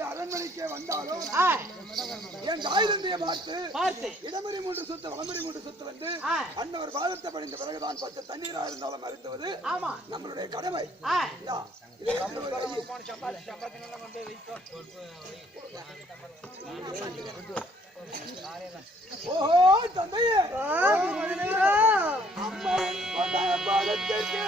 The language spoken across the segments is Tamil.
என்னுடைய அரண்மனைக்கே வந்தாலும் என் தாய் தந்தையை பார்த்து இடமறி 3 சுத்து வலமறி 3 சுத்து வந்து அன்னவர் பாதத்தை படிந்த பிறகுதான் பச்சை தண்ணீரா இருந்தாலும் அருந்துவது நம்மளுடைய கடமை. ஓஹோ தந்தையே, அம்மாவின் பாதத்திற்கு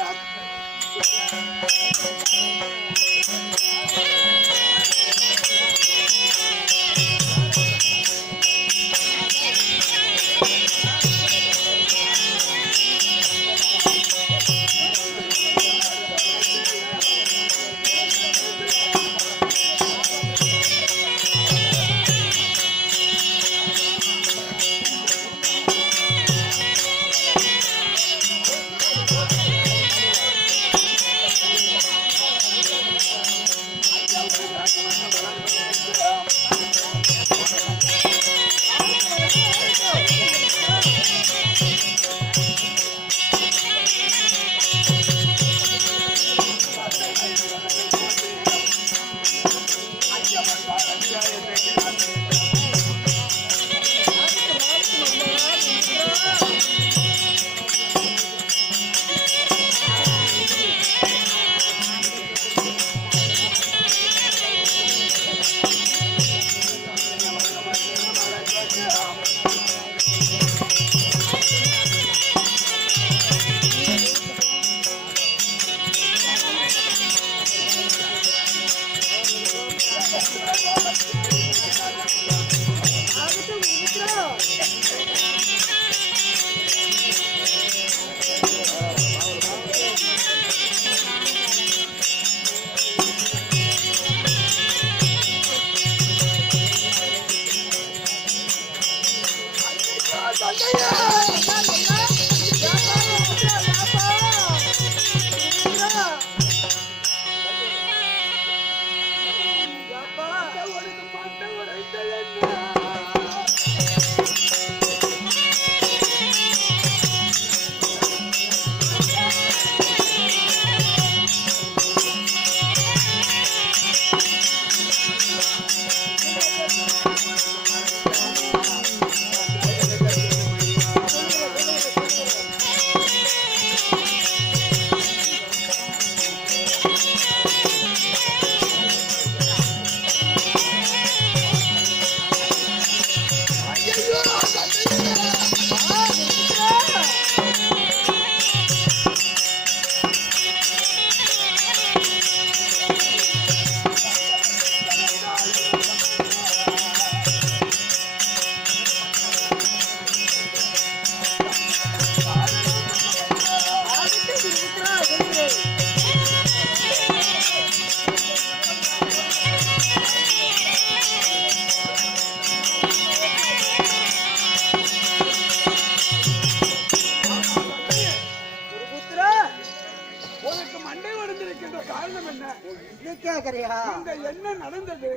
என்ன நடந்தது?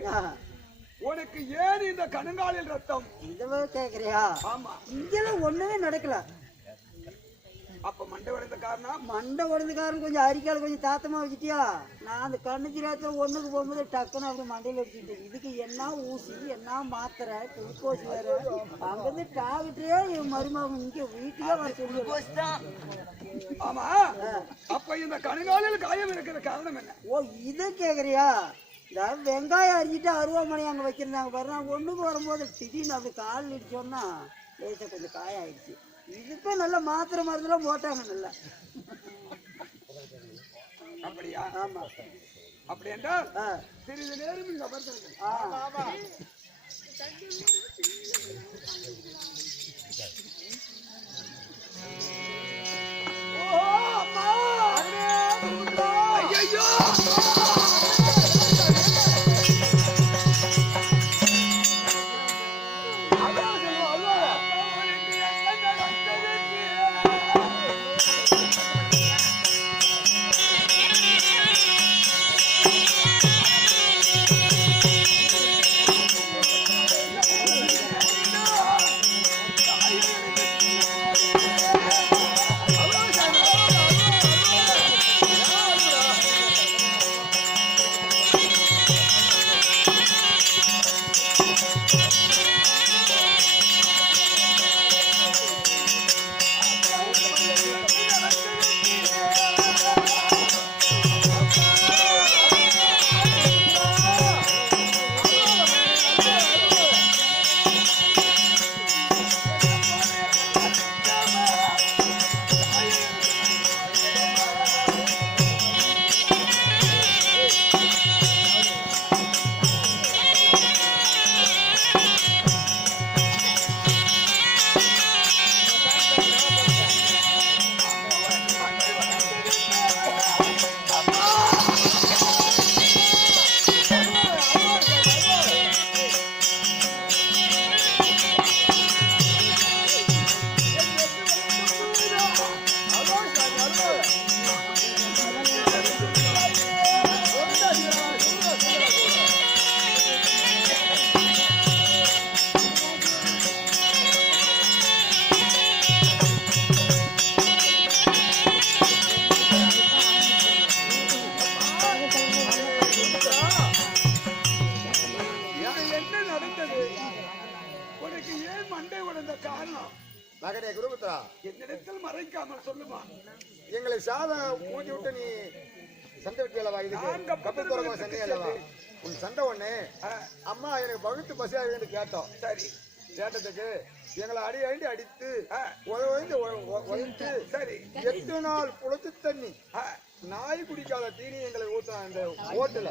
உனக்கு ஏன் இந்த கணுங்காலில் ரத்தம்? கேக்குறியா? ஆமா, இங்கெல்லாம் ஒண்ணுமே நடக்கல. அப்ப மண்டை உடைந்த காரணம்? மண்டை உடைந்த காரணம் கொஞ்சம் அரிக்கால கொஞ்சம் தாத்தமா வச்சுட்டியா? நான் அந்த கண்ணு ராத்திர ஒண்ணுக்கு போகும்போது டக்குன்னு அப்படி மண்டையில வச்சுட்டேன். இதுக்கு என்ன ஊசி, என்ன மாத்திரை, குளுக்கோஸ் வேற. அங்கிருந்து டாக்டரே என் மருமகன் இங்க வீட்டுக்கே வர சொல்லி. ஆமா, அப்ப இந்த கணுங்காலில் காயம் இருக்கிற காரணம் என்ன? ஓ, இது கேக்குறியா? வெங்காயம் அரிஞ்சிட்டு அருவாமனை அங்க வச்சிருந்தாங்க பாரு. நான் ஒண்ணுக்கு வரும்போது திடீர்னு அப்படி கால் இடிச்சோன்னா லேசா கொஞ்சம் காயம் ஆயிடுச்சு. இதுக்கு நல்ல மாத்திரை மருந்துலாம் போட்டாங்க நல்லா. அப்படியா? ஆமா. அப்படி என்றால் சிறிது நேரம் இங்க அமர்ந்திருக்கேன். ஐயோ, குருபுத்திரா, என்னிடத்தில் மறைக்காமல் சொல்லுமா. எங்களை சாதம் ஊட்டி விட்டு நீ சண்டை விட்டு அல்லவா? இதுக்கு கப்பல் சண்டை அல்லவா? உன் சண்டை ஒண்ணு அம்மா எனக்கு பகுத்து பசியாகுன்னு கேட்டோம். சரி, கேட்டதுக்கு எங்களை அடி அடித்து உதைத்து சரி 8 நாள் புளத்து தண்ணி நாய் குடிக்காத தீனி எங்களை ஊட்டான் அந்த ஓட்டுல.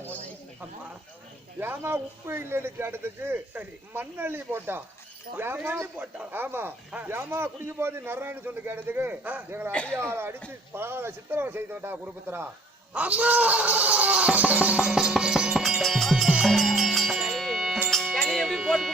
ஏமா உப்பு இல்லைன்னு கேட்டதுக்கு சரி மண்ணள்ளி போட்டான். ஆமா, ஏமா குடிக்க போது நர்றான்னு சொல்லி கேட்டதுக்கு எங்களை அடிச்சு பல சித்திரவதை செய்து விட்டா குருபுத்திரா. அம்மா எப்படி போட்டு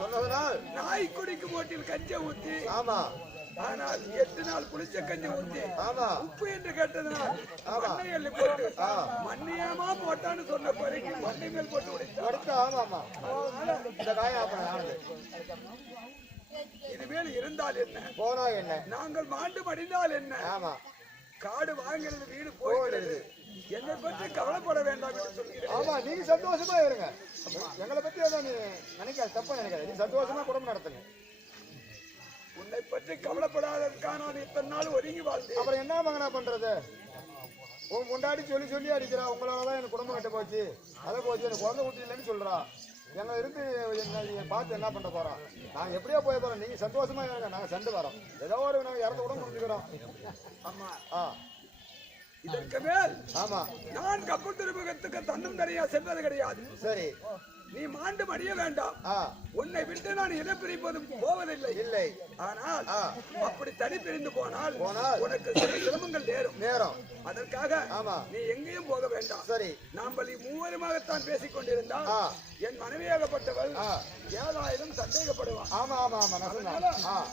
சொன்னதனால் நாய் குடிக்கும் போட்டில் கஞ்ச ஊத்தி. ஆமா, ஆனால் 8 நாள் புளிச்ச கஞ்சி ஊத்தி. ஆமா, உப்பு என்று கேட்டதனால் மண்ணை அள்ளி போட்டு மண்ணியமா போட்டான்னு சொன்ன பிறகு மண்ணை மேல் போட்டு உடைத்தா. ஆமா, இந்த காயானது இனிமேல் இருந்தால் என்ன, போனா என்ன, நாங்கள் மாண்டு மடிந்தால் என்ன, ஆமா, காடு வாங்கிறது வீடு போகிறது, என்னை பற்றி கவலைப்பட வேண்டாம் என்று சொல்கிறேன். ஆமா, நீங்க சந்தோஷமா இருங்க. எங்களை பத்தி ஏதோ நீ நினைக்காது, தப்பா நினைக்காது. நீ சந்தோஷமா குடும்பம் நடத்துங்க. உன்னை பற்றி கவலைப்படாதற்கான நான் இத்தனை நாள் ஒதுங்கி வாழ்ந்தேன். அப்புறம் என்ன மகனா பண்றது? உன் முண்டாடி சொல்லி அடிக்கிறா. உங்களாலதான் எனக்கு குடும்பம் கட்ட போச்சு, அதை போச்சு, எனக்கு குழந்தை குட்டி இல்லைன்னு சொல்றா. எங்களை இருந்து பார்த்து என்ன பண்ண போறோம்? நாங்க எப்படியோ போய் போறோம். நீங்க சந்தோஷமா இருங்க, நாங்க சென்று வரோம். ஏதோ ஒரு நாங்க இறந்து கூட முடிஞ்சுக்கிறோம். ஆமா, இதற்கு மேல் ஆமா, நான் கப்பல் துறைமுகத்துக்கு தன்னும் தனியா சென்றது கிடையாது. சரி, நீ மாண்டு மடிய வேண்டாம். உன்னை விட்டு நான் இடம் பிரிப்பதும் போவதில்லை. இல்லை. ஆனால் அப்படி தனி பிரிந்து போனால் உனக்கு சில சிரமங்கள் நேரும். அதற்காக நீ எங்கேயும் போக வேண்டாம். சரி, நாம் மூவருமாகத்தான் பேசிக் கொண்டிருந்தால் என் மனைவியாகப்பட்டவள் ஏதாயிரம் சந்தேகப்படுவான். ஆமா ஆமா ஆமா,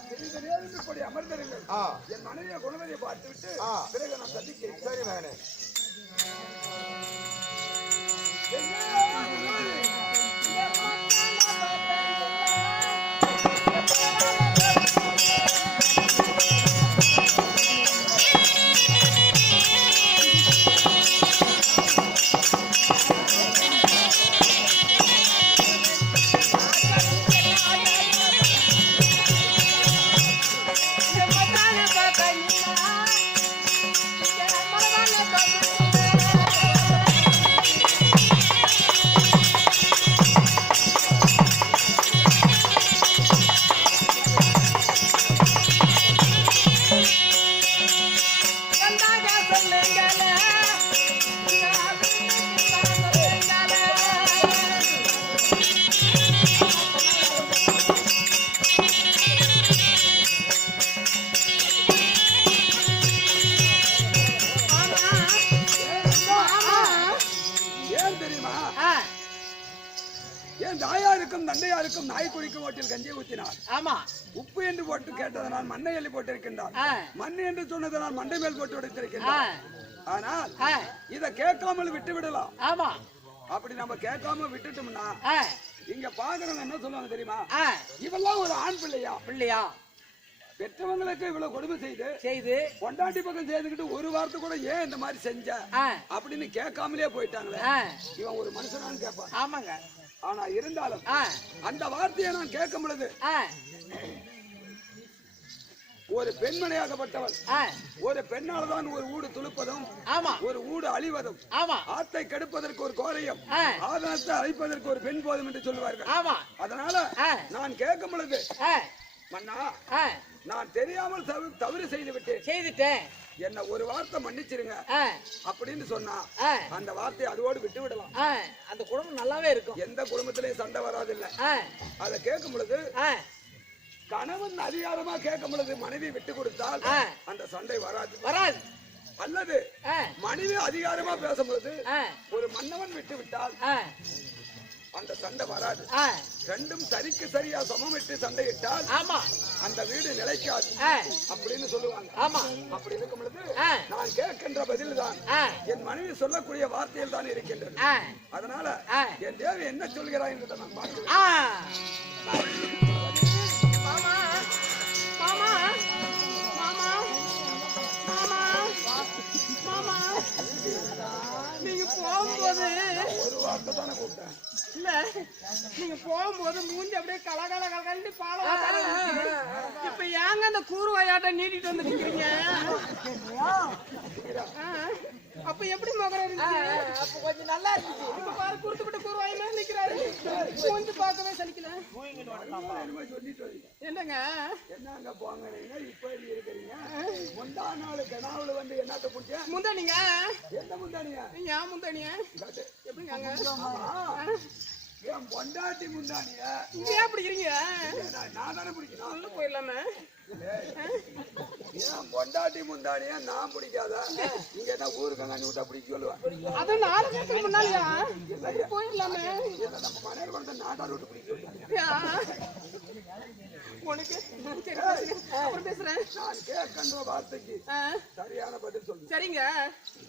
சிறிது நேரம் இப்படி அமர்ந்திருங்கள். என் மனைவிய குணவதியை பார்த்து விட்டு பிறகு நான் சந்திக்கிறேன். சரி மகனே. தந்தையாருக்கும் நாய் குடிக்கும் ஓட்டில் கஞ்சி ஊற்றினார். ஆமா, உப்பு என்று போட்டு கேட்டதனால் மண்ணை எள்ளி போட்டிருக்கின்றார். மண் என்று சொன்னதனால் மண்டை மேல் போட்டு உடைத்திருக்கின்றார். ஆனால் இத கேட்காமல் விட்டு விடலாம். ஆமா, அப்படி நம்ம கேட்காம விட்டுட்டோம்னா இங்க பாக்குறவங்க என்ன சொல்லுவாங்க தெரியுமா? இவெல்லாம் ஒரு ஆண் பிள்ளையா பெற்றவங்களுக்கு இவ்வளவு கொடுமை செய்து பொண்டாட்டி பக்கம் சேர்ந்துக்கிட்டு ஒரு வார்த்தை கூட ஏன் இந்த மாதிரி செஞ்ச அப்படின்னு கேட்காமலே போயிட்டாங்களே, இவன் ஒரு மனுஷனான்னு கேட்பான். ஆமாங்க. ஆனா இருந்தாலும் அந்த வார்த்தையை நான் கேட்கும் பொழுது ஒரு பெண்மணியாகப்பட்டவள் ஒரு பெண்ணால்தான் ஒரு ஊடு துளுப்பதும் ஒரு ஊடு அழிவதும் ஆத்தை கெடுப்பதற்கு ஒரு கோரையும் ஆதாரத்தை அழிப்பதற்கு ஒரு பெண் போதும் என்று சொல்லுவார்கள். அதனால நான் கேட்கும் பொழுது மன்னா நான் தெரியாமல் தவறு செய்துவிட்டேன், என்ன ஒரு வார்த்தை மன்னிச்சிருங்க அப்படின்னு சொன்னா அந்த வார்த்தையை அதோடு விட்டு விடலாம். அந்த குடும்பம் நல்லாவே இருக்கும். எந்த குடும்பத்திலையும் சண்டை வராது இல்ல. அதை கேட்கும் பொழுது கணவன் அதிகாரமா கேட்கும் பொழுது மனைவி விட்டு கொடுத்தால் அந்த சண்டை வராது. அல்லது மனைவி அதிகாரமா பேசும்பொழுது ஒரு மன்னவன் விட்டு விட்டால் அந்த சண்டை வராது. ரெண்டும் சரிக்கு சரியா சமமிட்டு சண்டையிட்டால் அந்த வீடு நிலைக்காது அப்படின்னு சொல்லுவாங்க. அப்படி இருக்கும் பொழுது நான் கேட்கின்ற பதில் தான் என் மனைவி சொல்லக்கூடிய வார்த்தையில் தான் இருக்கின்றது. அதனால என் தேவி என்ன சொல்கிறாய் என்றதை நான் பார்க்கிறேன். நீங்க போகும்போது ஒரு வார்த்தை தானே கூப்பிட்டேன். இல்ல, நீங்க போகும்போது மூஞ்சி அப்படியே கலகலன்னு பாலம். இப்ப ஏங்க அந்த கூறுவாயாட்டம் நீட்டிட்டு வந்து நிக்கிறீங்க? அப்ப எப்படி மகரம் அப்ப கொஞ்சம் நல்லா இருந்துச்சு. இப்ப பாரு குடுத்துக்கிட்டு கூறுவாயினா நிக்கிறாரு. மூஞ்சி பார்க்கவே சலிக்கல. என்னங்க என்னங்க போங்க, இப்ப இருக்கிறீங்க. முந்தா நாள் கனாவுல வந்து என்னத்த புடிச்ச முந்தானிங்க. என்ன முந்தானியா? ஏன் முந்தானியா? எப்படிங்க என் பொண்டாட்டி முந்தானிய ஏன் பிடிக்கிறீங்க? நான் தானே பிடிக்கணும். உள்ள போயிடலாமே. என் பொண்டாட்டி முந்தானிய நான் பிடிக்காதா? இங்க என்ன ஊருக்கு நான் விட்டா பிடிக்க சொல்லுவேன். அது 4 வருஷத்துக்கு முன்னாடியா போயிடலாமே. நம்ம மனைவி கொண்டு நாட்டார் விட்டு பிடிக்க உனக்கு அப்புறம் பேசுறேன். நான் கேட்கின்ற வார்த்தைக்கு சரியான பதில் சொல்லு. சரிங்க,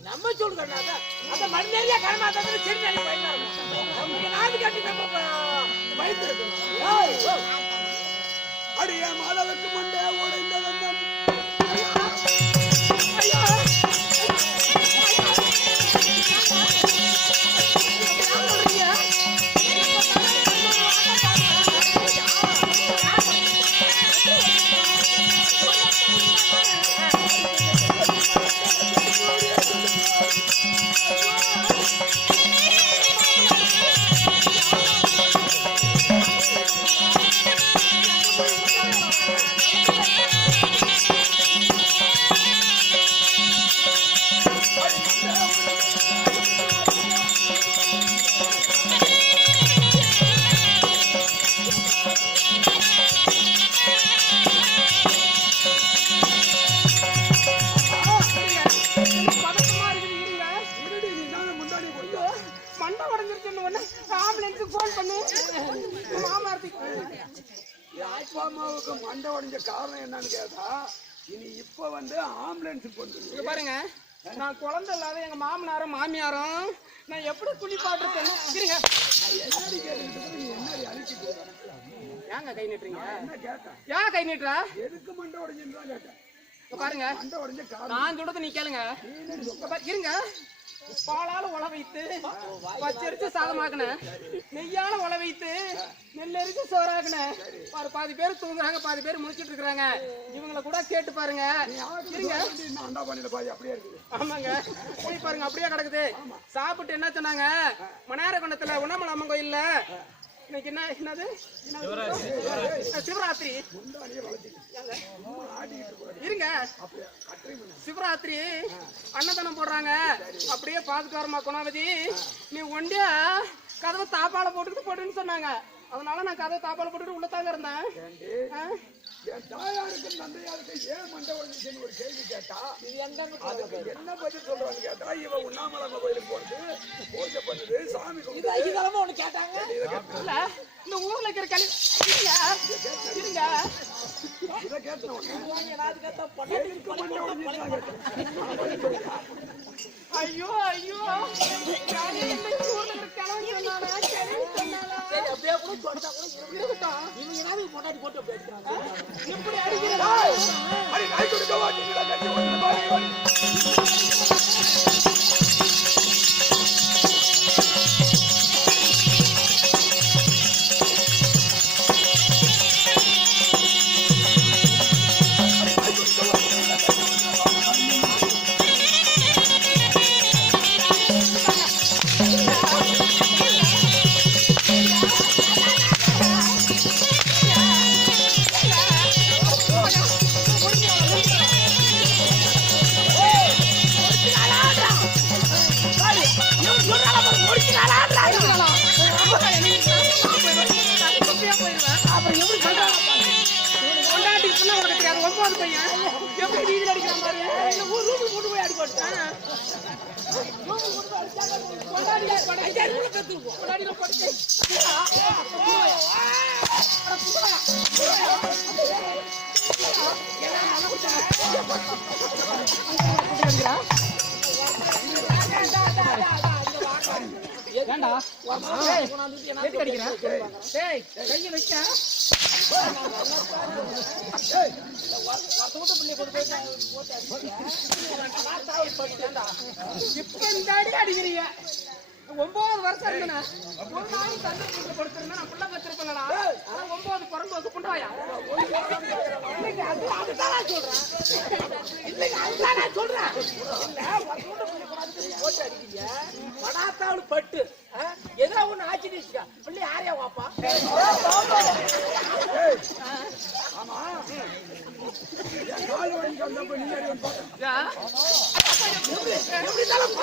நம்ம சொல்லுங்க. அந்த மண்ணேரியா கடமாத்தாங்க சரி நாளைக்கு போயிடலாம். நாடு கட்டி நம்ம வயிற்று அடிய மாதவுக்கு முன்னே உடைந்த வந்தம் மண்டை உடைஞ்ச காரணம் என்னன்னு கேட்டா இனி இப்ப வந்து ஆம்புலன்ஸ் கொண்டு பாருங்க. நான் குழந்தை இல்லாத எங்க மாமனாரும் மாமியாரும் நான் எப்படி குளிப்பாட்டுறேன்? ஏங்க கை நீட்டுறீங்க? ஏன் கை நீட்டுறா? எதுக்கு மண்டை உடைஞ்சுன்னு தான் கேட்டேன். பாருங்க, மண்டை உடைஞ்ச காரணம் நான் சொல்றது நீ கேளுங்க. இருங்க, பாலால உழ வைத்து பச்சரிச்சு சாதமாக்குன, நெய்யால உழ வைத்து நெல்லரிச்சு சோறாக்குன. பாதி பேர் தூங்குறாங்க, பாதி பேர் முடிச்சிட்டு இருக்காங்க. இவங்களை கூட கேட்டு பாருங்க. ஆமாங்க, போய் பாருங்க, அப்படியே கிடக்குது. சாப்பிட்டு என்ன சொன்னாங்க? மணாரகுண்டத்துல உண்ணாமலை அம்மன் கோயில்ல இன்னைக்கு என்னது சிவராத்திரி. இருங்க, சிவராத்திரி அன்னதானம் போடுறாங்க. அப்படியே பாதுகாரமா குணாவதி நீ ஒண்டியா கதவை தாப்பால போட்டுன்னு சொன்னாங்க. அதனால நான் கதவை தாப்பால போட்டுட்டு உள்ளதாங்க இருந்தேன். தாயாருக்கு நந்தையாருக்கு ஏன் மண்டை உடைஞ்சுன்னு ஒரு கேள்வி கேட்டா என்ன பதில் சொல்றான்னு கேட்டா, இவன் உண்ணாமலை கோயிலுக்கு போறது பூஜை பண்ணுது சாமி ஒண்ணு கேட்டாங்க. இந்த ஊர்ல இருக்கிற கல்வி இருங்க இதை கேட்ட உடனே எதுக்கு மண்ணை ஒழிஞ்சிட்டாங்க? ஐயோ ஐயோ யாரே இந்த ஊர்ல இருக்கிற கிழவி சொன்னானா கிழவி சொன்னானா சரி அப்படியே கூட சொன்னா கூட இருக்கட்டும் இவங்க என்ன பொண்டாட்டி போட்டு பேசுறாங்க இப்படி அடிக்கிறா அடி நாய் கொடுக்க வாட்டீங்களா கட்டி ஒண்ணு பாரு அடிக்கிறீங்க 9 வருஷம் இருந்தேன் ஒரு நாள் தண்ணி கொடுத்துருந்தேன் நான் புள்ள வச்சிருப்பேன்டா 9 பிறந்து புண்டாயா இன்னைக்கு அதுதான் சொல்றேன் இன்னைக்கு அதுதான் நான் சொல்றேன் போட்டு அடிக்கிறீங்க படாத்தாள் பட்டு ஏதோ ஒண்ணு ஆச்சு பிள்ளை யாரையா வாப்பா ஆமா கால் வாங்கி வந்தப்ப நீ அடி வந்து எப்படி இருந்தாலும்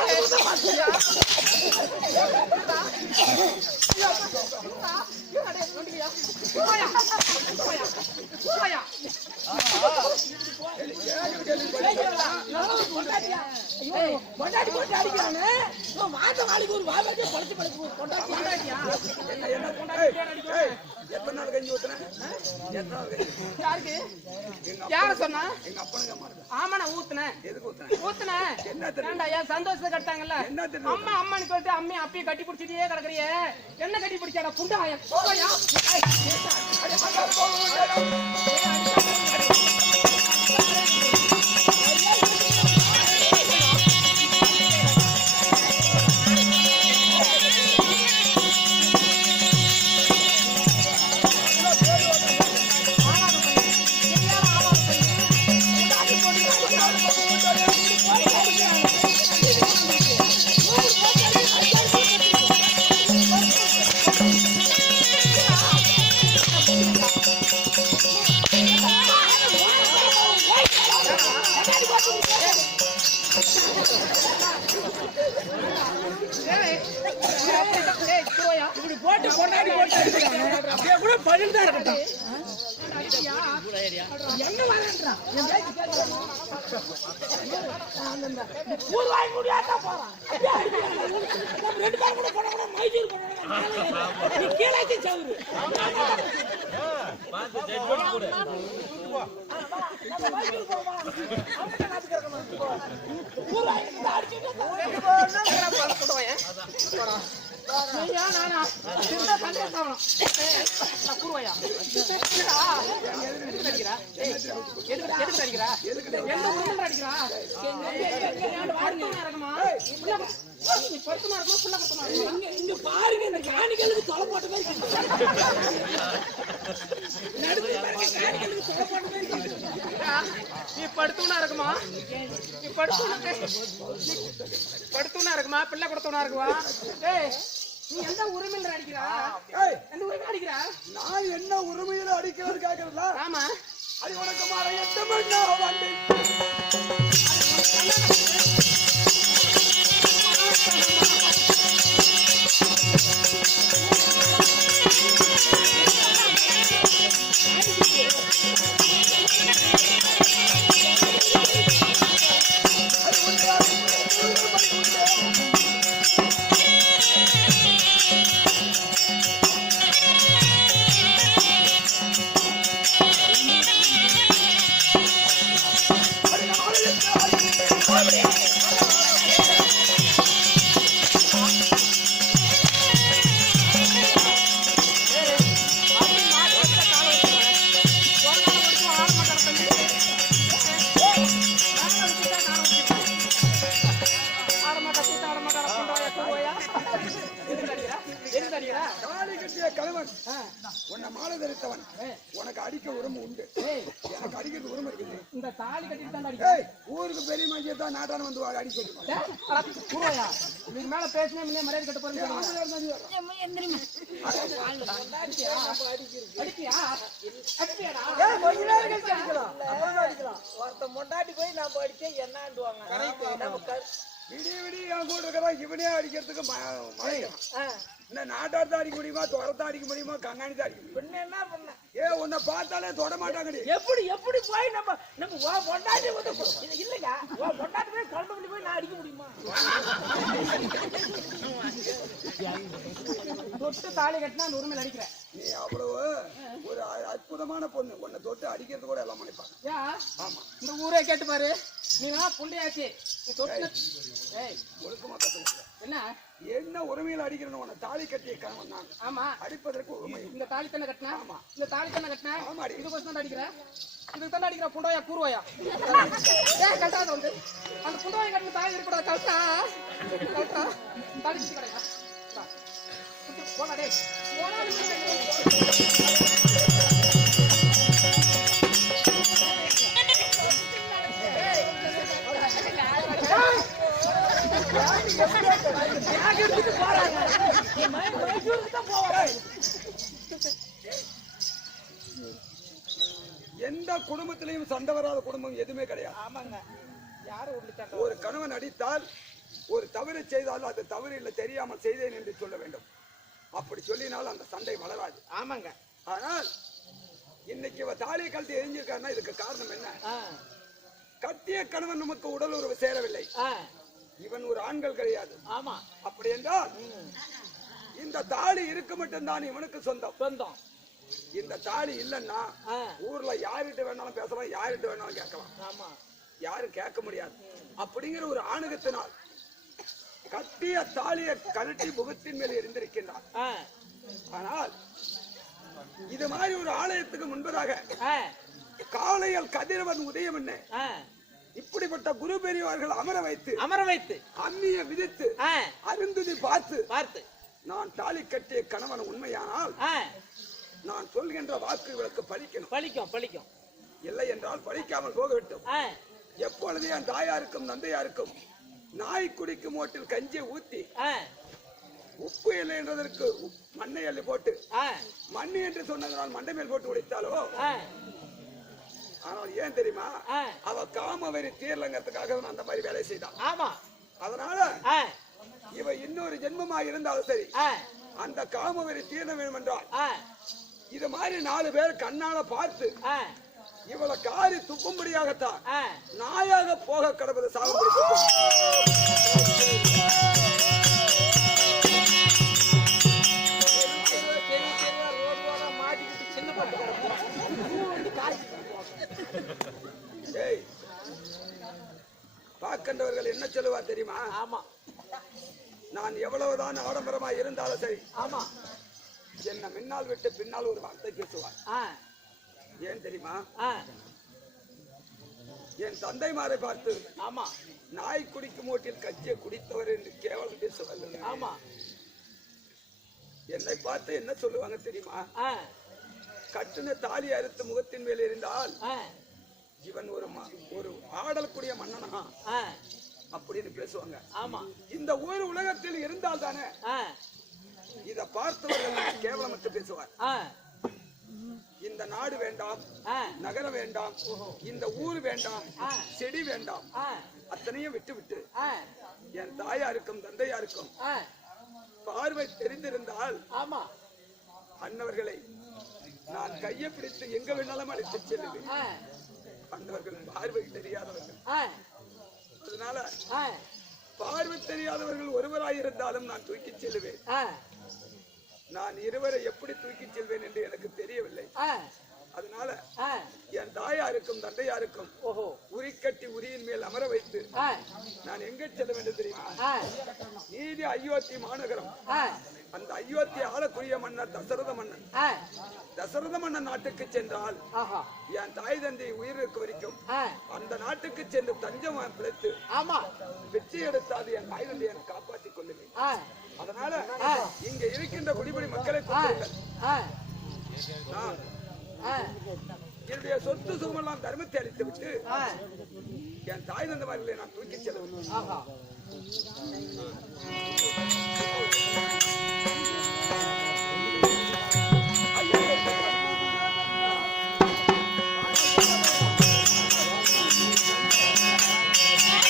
பொண்டாட்டி போட்டு அடிக்கிறானு மாதம் நாளைக்கு ஒரு வாய்ப்பு பழச்சு பழச்சு பொண்டாட்டியா எத்தனை நாள் கஞ்சி ஊத்துறேன் யாருக்கு யார சொன்னா எங்க அப்பனுக்கு அம்மா ஆமா நான் ஊத்துனேன் எதுக்கு ஊத்துறேன் ஊத்துனேன் ஏண்டா என் சந்தோஷத்தை கட்டாங்கல்ல அம்மா அம்மான்னு சொல்லிட்டு அம்மையை அப்பயே கட்டி பிடிச்சிட்டே கிடக்குறியே என்ன கட்டி பிடிச்சாடா புண்டாயா போயா இப்படி போட்டு பொண்டாடி போட்டு அப்படியே கூட பதில் தான் இருக்கட்டும் என்ன வரேன்றா ஊர் வாங்கி முடியாதா போறான் ரெண்டு பேரும் கூட போன கூட மைசூர் போன நீ கீழாச்சி சவுரு ஊர் வாங்கி அடிச்சுட்டு பாருங்க இந்த காணிகளுக்கு தொலை போட்ட மாதிரி நீ படுத்தூனா இருக்குமா நீ படுத்தூனா இருக்குமா பிள்ளை கொடுத்தவனா இருக்குவா ஏய் நீ எந்த உரிமையில அடிக்கிறா எந்த உரிமை அடிக்கிறா நான் என்ன உரிமையில அடிக்கிறது கேக்குறதா ஆமா அது உனக்கு மாற 8 மணி நேரம் வண்டி கட்டிய கணவன் உன்னை மாலை தரித்தவன் உனக்கு அடிக்க உரிமை உண்டு. எனக்கு அடிக்கிறது உரிமை இருக்குது. இந்த தாலி கட்டிட்டு தான் ஊருக்கு பெரிய மனுஷன் தான் நாட்டான வந்து அடிக்க சொல்லுவாயா? இதுக்கு மேல பேசினா மரியாதை கட்ட போறீங்க. முன்னாடி போய் நம்ம அடிச்சா என்னண்டுவாங்க. விடிய விடிய என் கூட இருக்கிறா இவனே அடிக்கிறதுக்கு இந்த நாட்டார்தான் அடிக்க முடியுமா, துரத்தான் அடிக்க முடியுமா, கங்காணி தான் அடிக்க முடியும். என்ன பண்ண உன்னை பார்த்தாலே தொட மாட்டாங்கடி. எப்படி போய் நம்ம பொண்டாட்டி இல்லைங்க பொண்டாட்டி போய் குழந்தை போய் நான் அடிக்க முடியுமா? தொட்டு தாலி கட்டினா அந்த உரிமையில் அடிக்கிறேன். நீ அவ்வளவு ஒரு அற்புதமான பொண்ணு. உன்னை தொட்டு அடிக்கிறது கூட எல்லாம் நினைப்பாங்க. ஆமா, இந்த ஊரே கேட்டு பாரு. நீனா புள்ளையாச்சு. நீ தொட்டு ஒழுக்கமா கத்துக்க. என்ன உரிமையில் அடிக்கிறேன்னு உன்னை தாலி கட்டிய கணவன் நான். ஆமா, அடிப்பதற்கு உரிமை. இந்த தாலி தானே கட்டினா? ஆமா, இந்த தாலி தானே கட்டினா? ஆமாடி. இதுக்கு தான் அடிக்கிறேன். இதுக்கு தானே அடிக்கிற புண்டோயா கூறுவாயா? கட்டாத வந்து அந்த புண்டோயை கட்டின தாலி இருக்கக்கூடாது. கட்டா கட்டா தாலி கட்டி கிடையா போனாடே எந்த குடும்பத்திலையும் சண்டை வராத குடும்பம் எதுவுமே கிடையாது. ஆமாங்க. யாரும் ஒரு கணவன் அடித்தால், ஒரு தவறு செய்தால் அது தவறு இல்லை தெரியாமல் செய்தேன் என்று சொல்ல வேண்டும். அப்படி சொல்லினால் அந்த சண்டை வளராது. ஆமாங்க. ஆனால் இன்னைக்கு இவ தாலியை கழட்டி எரிஞ்சிருக்காருன்னா இதுக்கு காரணம் என்ன? கட்டிய கணவன் நமக்கு உடல் உறவு சேரவில்லை. இவன் ஒரு ஆண்கள் கிடையாது. ஆமா, அப்படி என்றால் இந்த தாலி இருக்க மட்டும்தான் இவனுக்கு சொந்தம். இந்த தாலி இல்லைன்னா ஊர்ல யார்கிட்ட வேணாலும் பேசலாம், யார்கிட்ட வேணாலும் கேட்கலாம். ஆமா, யாரும் கேட்க முடியாது. அப்படிங்கிற ஒரு ஆணுகத்தினால் கட்டிய தாலியை கழட்டி முகத்தின் மேல் எரிந்திருக்கின்றான். ஆனால் இது மாதிரி ஒரு ஆலயத்துக்கு முன்பதாக காலையில் கதிரவன் உதயம் என்ன இப்படிப்பட்ட குரு பெரியவர்கள் அமர வைத்து அம்மியை விதித்து அருந்துதி பார்த்து நான் தாலி கட்டிய கணவன் உண்மையானால் நான் சொல்கின்ற வாக்கு விளக்கு பலிக்கும். இல்லை என்றால் பலிக்காமல் போகவிட்டும். எப்பொழுது என் தாயாருக்கும் நந்தையாருக்கும் நாய் குடிக்கும் ஓட்டில் கஞ்சியை ஊத்தி உப்பு இல்லை என்றதற்கு மண்ணை அள்ளி போட்டு மண்ணு என்று சொன்னதனால் மண்டை மேல் போட்டு உடைத்தாலோ, ஆனால் ஏன் தெரியுமா? அவ காமவெறி தீரலங்கிறதுக்காக அந்த மாதிரி வேலை செய்தான். ஆமா, அதனால இவ இன்னொரு ஜென்மமா இருந்தாலும் சரி அந்த காமவெறி தீர வேண்டும் என்றால் இது மாதிரி 4 பேர் கண்ணால பார்த்து இவளை காரி துப்பும்படியாகத்தான் நாயாக போக கடவுள் சாபம் பார்க்கின்றவர்கள் என்ன சொல்லுவார் தெரியுமா? ஆமா, நான் எவ்வளவுதான் ஆடம்பரமா இருந்தாலும் சரி ஆமா, என்ன முன்னால் விட்டு பின்னால் ஒரு வார்த்தை பேசுவார். ஏன் தெரியுமா? என் தந்தைமாரை பார்த்து ஆமா நாய் குடிக்கும் ஓட்டில் கஞ்சியை குடித்தவர் என்று கேவலம் பேசுவார்கள். ஆமா, என்னை பார்த்து என்ன சொல்லுவாங்க தெரியுமா? கட்டுன தாலி அறுத்து முகத்தின் மேல் இருந்தால் இவன் ஒரு ஆடக்கூடிய மன்னனா அப்படின்னு பேசுவாங்க. ஆமா, இந்த ஒரு உலகத்தில் இருந்தால் தானே இத பார்த்தவர்கள் கேவலமற்று பேசுவார். இந்த நாடு வேண்டாம், நகரம் வேண்டாம், இந்த ஊர் வேண்டாம், செடி வேண்டாம், அத்தனையும் விட்டு என் தாயாருக்கும் தந்தையாருக்கும் பார்வை தெரிந்திருந்தால் அன்னவர்களை நான் கையை பிடித்து எங்க வேணாலும் அழைத்து செல்லுவேன். அன்னவர்கள் பார்வை தெரியாதவர்கள். அதனால பார்வை தெரியாதவர்கள் ஒருவராயிருந்தாலும் நான் தூக்கி செல்லுவேன். நான் இருவரை எப்படி தூக்கி செல்வேன் என்று எனக்கு தெரியவில்லை. அதனால என் தாயாருக்கும் தந்தையாருக்கும் உரிக்கட்டி உரியின் மேல் அமர வைத்து நான் எங்க செல்ல வேண்டும் தெரியுமா? நீதி அயோத்தி மாநகரம். அந்த அயோத்தி ஆளக்கூடிய மன்னர் தசரத மன்னன். தசரத மன்னன் நாட்டுக்கு சென்றால் என் தாய் தந்தை உயிர் இருக்க வரைக்கும் அந்த நாட்டுக்கு சென்று தஞ்சம் பிழைத்து வெற்றி எடுத்தாது என் தாய் தந்தை என்னை காப்பாற்றிக் கொள்ளுவேன். அதனால இங்க இருக்கின்ற குடிபடி மக்களை கூப்பிடுங்கள். நான் என்னுடைய சொத்து சுகமெல்லாம் தர்மத்தை அளித்து விட்டு என் தாய் தந்த மாதிரி நான் தூக்கி செல்ல